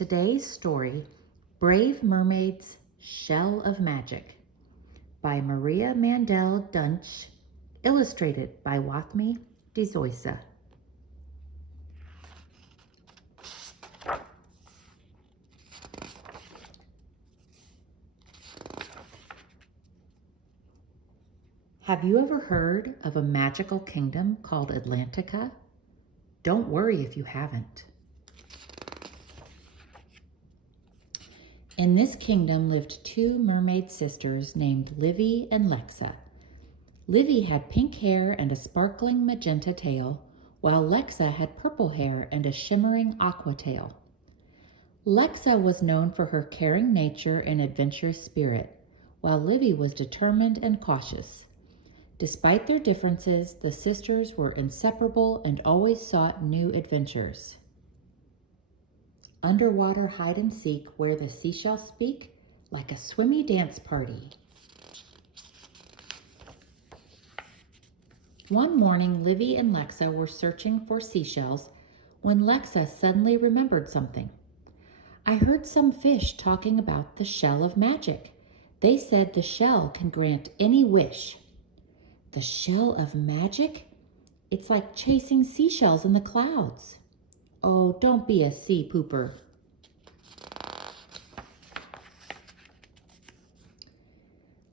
today's story, Brave Mermaids, Shell of Magic by Maria Mandel Dunsche, illustrated by Wathmi Dezoisa. Have you ever heard of a magical kingdom called Atlantica? Don't worry if you haven't. In this kingdom lived two mermaid sisters named Livy and Lexa. Livy had pink hair and a sparkling magenta tail, while Lexa had purple hair and a shimmering aqua tail. Lexa was known for her caring nature and adventurous spirit, while Livy was determined and cautious. Despite their differences, the sisters were inseparable and always sought new adventures. Underwater hide and seek where the seashells speak, like a swimmy dance party. One morning, Livy and Lexa were searching for seashells when Lexa suddenly remembered something. I heard some fish talking about the shell of magic. They said the shell can grant any wish. The shell of magic? It's like chasing seashells in the clouds. Oh, don't be a sea pooper.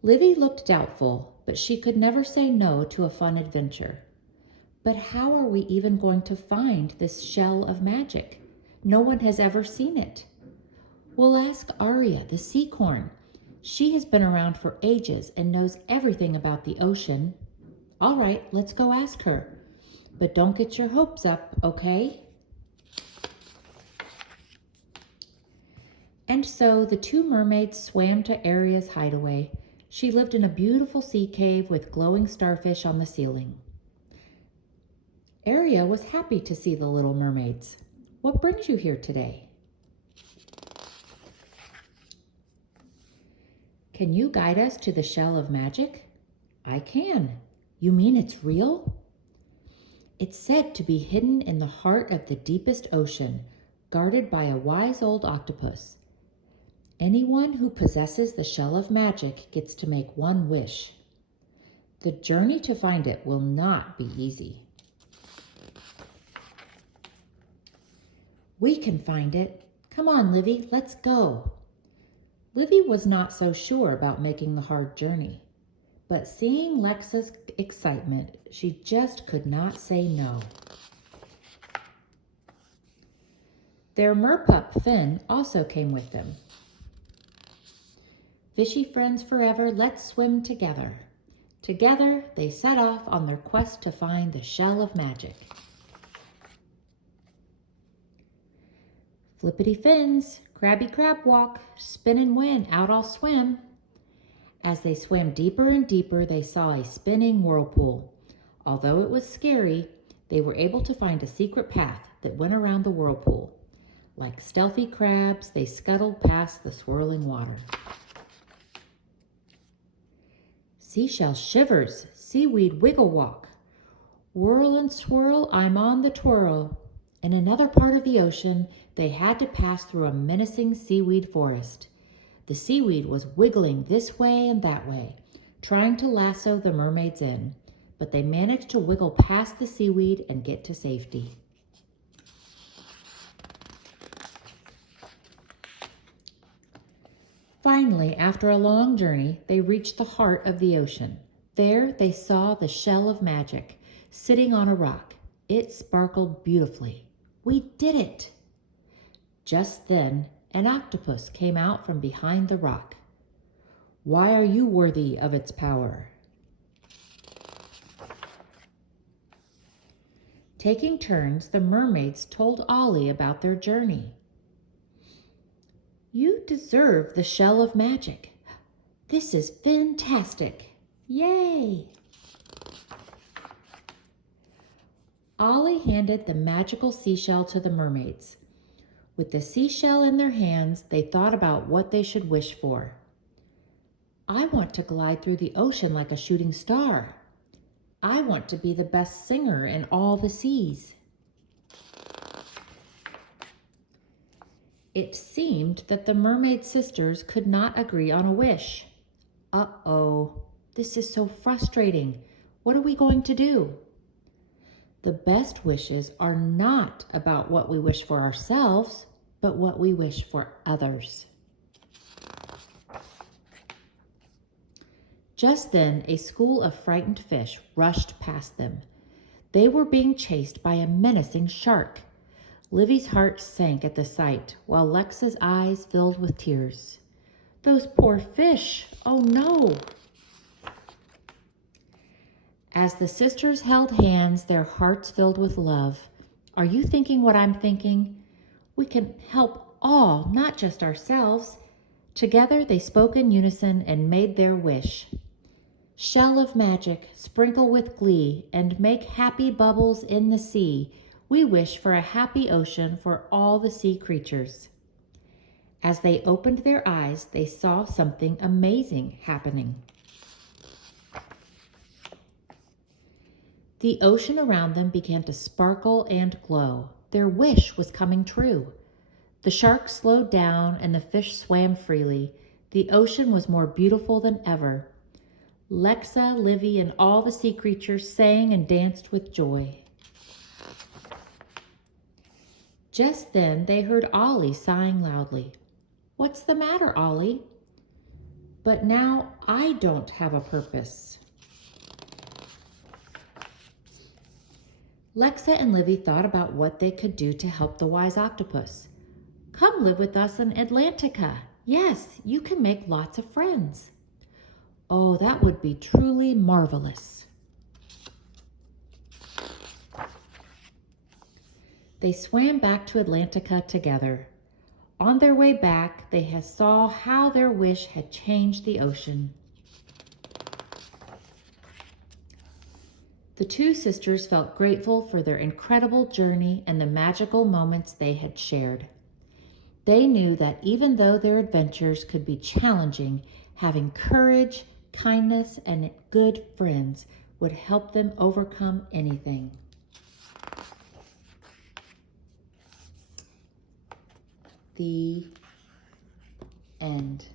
Livy looked doubtful, but she could never say no to a fun adventure. But how are we even going to find this shell of magic? No one has ever seen it. We'll ask Aria, the sea corn. She has been around for ages and knows everything about the ocean. All right, let's go ask her. But don't get your hopes up, okay? And so the two mermaids swam to Aria's hideaway. She lived in a beautiful sea cave with glowing starfish on the ceiling. Aria was happy to see the little mermaids. What brings you here today? Can you guide us to the shell of magic? I can. You mean it's real? It's said to be hidden in the heart of the deepest ocean, guarded by a wise old octopus. Anyone who possesses the shell of magic gets to make one wish. The journey to find it will not be easy. We can find it. Come on, Livy, let's go. Livy was not so sure about making the hard journey, but seeing Lexa's excitement, she just could not say no. Their merpup, Finn, also came with them. Fishy friends forever, let's swim together. Together, they set off on their quest to find the shell of magic. Flippity fins, crabby crab walk, spin and win, out I'll swim. As they swam deeper and deeper, they saw a spinning whirlpool. Although it was scary, they were able to find a secret path that went around the whirlpool. Like stealthy crabs, they scuttled past the swirling water. Seashell shivers, seaweed wiggle walk. Whirl and swirl, I'm on the twirl. In another part of the ocean, they had to pass through a menacing seaweed forest. The seaweed was wiggling this way and that way, trying to lasso the mermaids in, but they managed to wiggle past the seaweed and get to safety. Finally, after a long journey, they reached the heart of the ocean. There they saw the shell of magic, sitting on a rock. It sparkled beautifully. We did it! Just then, an octopus came out from behind the rock. Why are you worthy of its power? Taking turns, the mermaids told Ollie about their journey. You deserve the shell of magic. This is fantastic. Yay! Ollie handed the magical seashell to the mermaids. With the seashell in their hands, they thought about what they should wish for. I want to glide through the ocean like a shooting star. I want to be the best singer in all the seas. It seemed that the mermaid sisters could not agree on a wish. Uh-oh, this is so frustrating. What are we going to do? The best wishes are not about what we wish for ourselves, but what we wish for others. Just then, a school of frightened fish rushed past them. They were being chased by a menacing shark. Livy's heart sank at the sight, while Lexa's eyes filled with tears. Those poor fish! Oh no! As the sisters held hands, their hearts filled with love. Are you thinking what I'm thinking? We can help all, not just ourselves. Together they spoke in unison and made their wish. Shell of magic, sprinkle with glee, and make happy bubbles in the sea. We wish for a happy ocean for all the sea creatures. As they opened their eyes, they saw something amazing happening. The ocean around them began to sparkle and glow. Their wish was coming true. The shark slowed down and the fish swam freely. The ocean was more beautiful than ever. Lexa, Livy, and all the sea creatures sang and danced with joy. Just then they heard Ollie sighing loudly. What's the matter, Ollie? But now I don't have a purpose. Lexa and Livy thought about what they could do to help the wise octopus. Come live with us in Atlantica. Yes, you can make lots of friends. Oh, that would be truly marvelous. They swam back to Atlantica together. On their way back, they saw how their wish had changed the ocean. The two sisters felt grateful for their incredible journey and the magical moments they had shared. They knew that even though their adventures could be challenging, having courage, kindness, and good friends would help them overcome anything. The end.